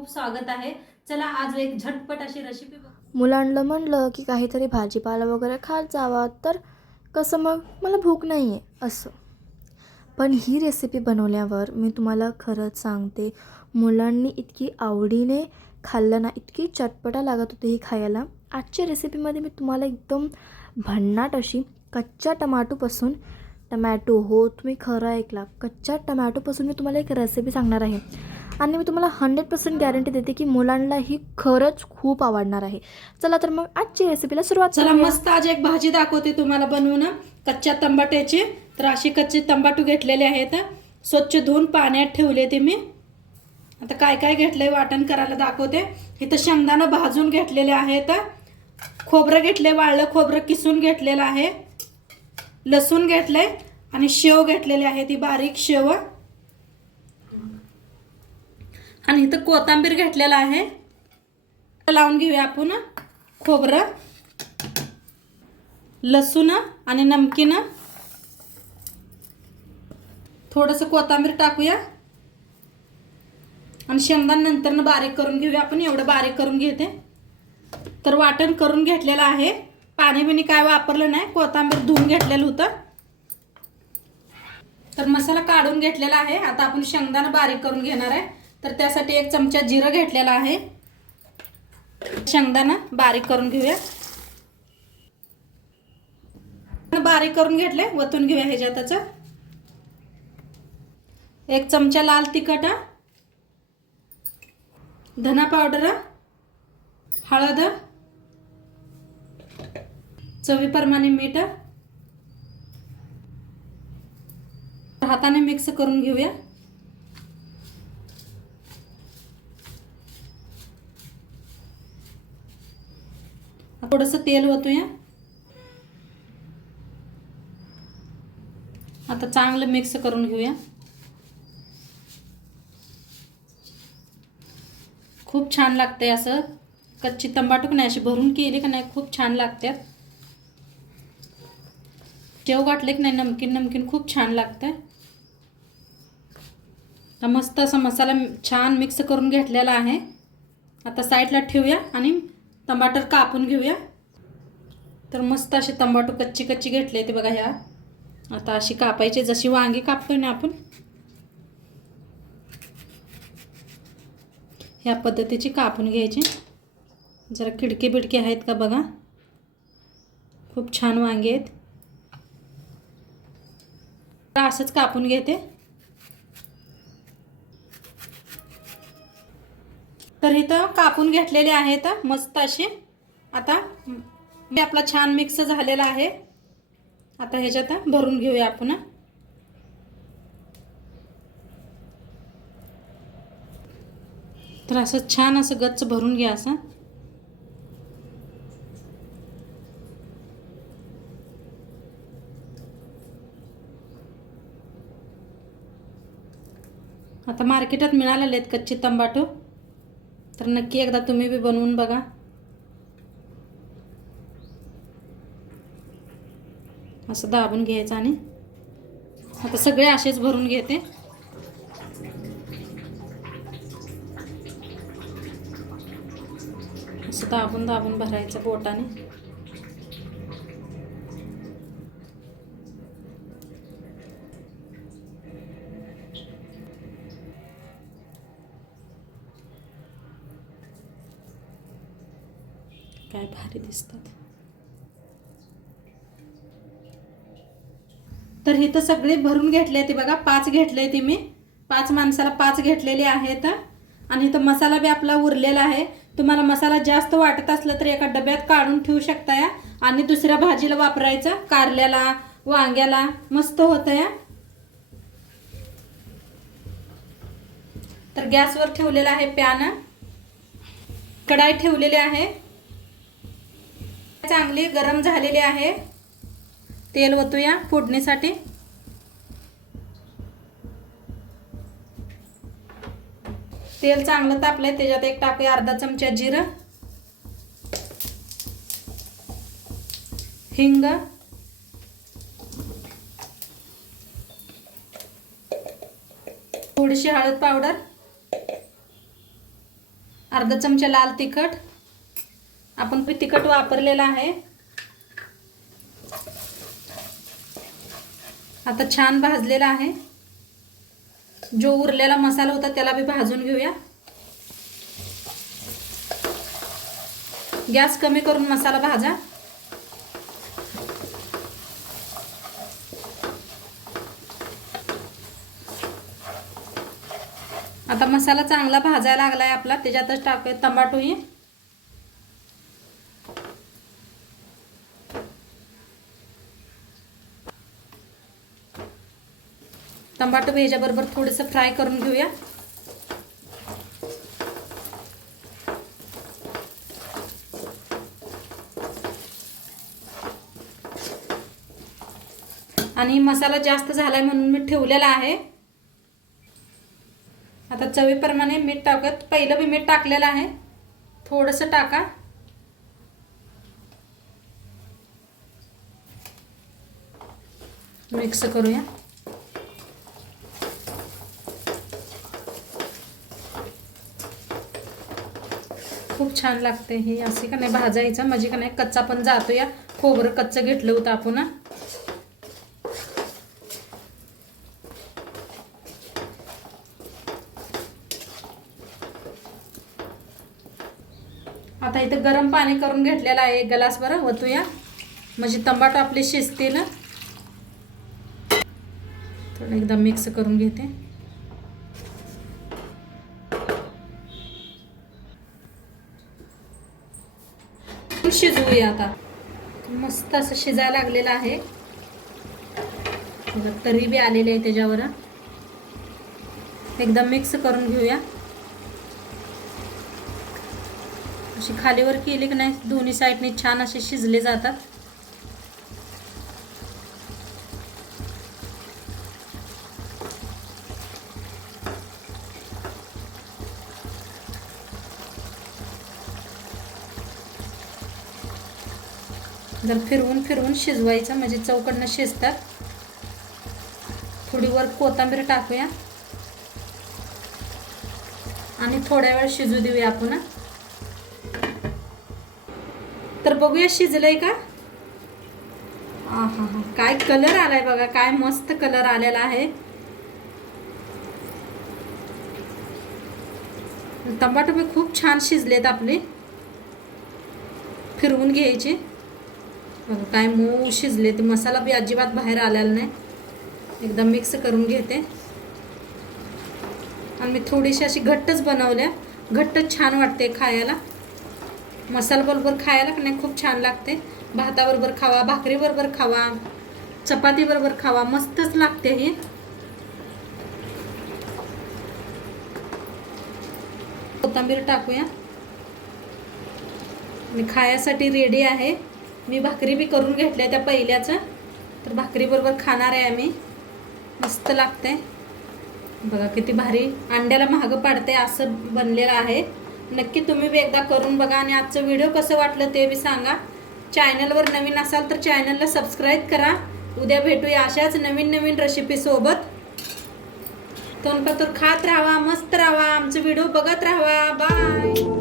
खूप स्वागत आहे. चला आज एक झटपट अशी रेसिपी मुलांना म्हणलं की काहीतरी भाजीपाला वगैरे खात जावा तर कसं मग? मला भूक नाही आहे असं. पण ही रेसिपी बनवल्यावर मी तुम्हाला खरंच सांगते मुलांनी इतकी आवडीने खाल्लं ना इतकी चटपटा लागत होती ही खायला. आजच्या रेसिपीमध्ये मी तुम्हाला एकदम भन्नाट अशी कच्च्या टमाटोपासून टमॅटो हो तुम्ही खरं ऐकला कच्च्या टमॅटोपासून मी तुम्हाला एक रेसिपी सांगणार आहे. आणि मी तुम्हाला हंड्रेड पर्सेंट गॅरंटी देते की मुलांना ही खरंच खूप आवडणार आहे. चला तर मग आजची रेसिपीला सुरुवात चला. मस्त आज एक भाजी दाखवते तुम्हाला बनवून. कच्च्या तंबाट्याची तर असे कच्चे तंबाटू घेतलेले आहेत. स्वच्छ धुवून पाण्यात ठेवले ते मी. आता काय काय घेतलंय वाटण करायला दाखवते. इथं शेंगदाणं भाजून घेतलेले आहेत. खोबरं घेतलंय वाळलं खोबरं किसून घेतलेलं आहे. लसूण घेतलंय आणि शेव घेतलेले आहे ती बारीक शेव. आणि इथं कोथांबीर घेतलेला आहे. लावून घेऊया आपण खोबरं लसूण आणि नमकीन. थोडंसं कोथांबीर टाकूया. आणि शेंगदाण नंतरनं बारीक करून घेऊया आपण एवढं बारीक करून घेते. तर वाटण करून घेतलेलं आहे. पाणी बिणी काय वापरलं नाही कोथांबीर धुवून घेतलेलं होतं. तर मसाला काढून घेतलेला आहे. आता आपण शेंगदाणा बारीक करून घेणार आहे. तर त्यासाठी एक चमचा जिरं घेतलेला आहे. शेंगदाणा बारीक करून घेऊया. बारीक करून घेतले वतून घेऊया ह्याच्यातच. एक चमचा लाल तिखट धना पावडर हळद चवीप्रमाणे मीठ हाताने मिक्स करून घेऊया. थोडंसं तेल ओतूया. आता चांगलं मिक्स करून घेऊया. खूप छान लागते असं. कच्ची तंबाटू नाही अशी भरून केली का नाही खूप छान लागतात शेव गाठले की नाही नमकीन नमकीन खूप छान लागतं हा मस्त असा मसाला छान मिक्स करून घेतलेला आहे. आता साईडला ठेवूया आणि टमाटर कापून घेऊया. तर मस्त असे टमाटो कच्ची कच्ची घेतले ते बघा ह्या. आता अशी कापायची जशी वांगी कापतोय ना आपण. ह्या पद्धतीची कापून घ्यायची. जरा खिडकी बिडकी आहेत का बघा. खूप छान वांगे आहेत. तर असंच कापून घेते. तर इथं कापून घेतलेले आहेत. मस्त असे. आता मी आपला छान मिक्स झालेला आहे. आता ह्याच्यात भरून घेऊया आपण. तर असं छान असं गच्च भरून घ्या असं. आता मार्केटात मिळालेले आहेत कच्चे तंबाटू. तर नक्की एकदा तुम्ही बी बनवून बघा. असं दाबून घ्यायचं आणि आता सगळे असेच भरून घेते. असं दाबून दाबून भरायचं बोटाने. काय भारी दिसतात. तर हे तर सगळे भरून घेतले ते बघा पाच घेतले ते मी. पाच माणसाला पाच घेतलेले आहेत. आणि इथं मसाला बी आपला उरलेला आहे. तुम्हाला मसाला जास्त वाटत असलं तर एका डब्यात काढून ठेवू शकता या. आणि दुसऱ्या भाजीला वापरायचं कारल्याला वांग्याला. मस्त होतं या. तर गॅसवर ठेवलेला आहे पॅन. कढाई ठेवलेली आहे. चांगली गरम झालेली आहे. तेल ओतूया फोडणीसाठी. तेल चांगलं तापलंय त्याच्यात एक टाकूया अर्धा चमचा जिरं. हिंग. थोडीशी हळद पावडर. अर्धा चमचा लाल तिखट. आपण तिखट वापरलेलं आहे. आता छान भाजलेला आहे. जो उरलेला मसाला होता त्याला बी भाजून घेऊया. गॅस कमी करून मसाला भाजा. आता मसाला चांगला भाजायला लागलाय आपला त्याच्यातच टाकूया टमाटोही टमाटो ह्याच्याबरोबर थोडंसं फ्राय करून घेऊया. आणि मसाला जास्त झाला आहे म्हणून मी ठेवलेला आहे. आता चवीप्रमाणे मीठ टाकत पहिलं मी मीठ टाकलेलं आहे. थोडंसं टाका. मिक्स करूया. खूप छान लागते हे. असे का नाही भाजायचं. म्हणजे का नाही कच्चा पण जातो या. खोबरं कच्चं घेतलं होतं आपण आता इथं गरम पाणी करून घेतलेलं आहे एक ग्लास बरं वतूया. म्हणजे टमाटो आपले शिजतील. थोडं एकदा मिक्स करून घेते. शिजवूया आता. मस्त असं शिजायला लागलेलं आहे. तरी बी आलेले आहे त्याच्यावर. एकदम मिक्स करून घेऊया. अशी खालीवर केली की नाही दोन्ही साईडने छान असे शिजले जातात. जर फिरवून फिरवून शिजवायचं म्हणजे चौकडनं शिजतात. थोडी वर कोथांबीर टाकूया. आणि थोड्या वेळ शिजू देऊया आपण तर बघूया शिजलंय का? हा हा. हा काय कलर आलाय बघा काय मस्त कलर आलेला आहे. टमाटो खूप छान शिजलेत आपले. फिरवून घ्यायचे. काय मऊ शिजले ते मसाला बी अजिबात बाहेर आलेला नाही. एकदम मिक्स करून घेते. आणि मी थोडीशी अशी घट्टच बनवल्या. घट्टच छान वाटते खायला. मसाल्याबरोबर खायला का नाही खूप छान लागते. भाताबरोबर खावा भाकरीबरोबर खावा चपातीबरोबर खावा मस्तच लागते ही. कोथिंबीर टाकूया. आणि खायासाठी रेडी आहे. मी भाकरी बी करून घेतल्या त्या पहिल्याचं. तर भाकरीबरोबर खाणार आहे आम्ही. मस्त लागते बघा किती भारी अंड्याला महाग पाडते असं बनलेलं आहे. नक्की तुम्ही बी एकदा करून बघा आणि आजचं व्हिडिओ कसं वाटलं ते बी सांगा. चॅनलवर नवीन असाल तर चॅनलला सबस्क्राईब करा. उद्या भेटूया अशाच नवीन नवीन रेसिपीसोबत तर खात राहावा मस्त राहा. आमचं व्हिडिओ बघत राहा. बाय.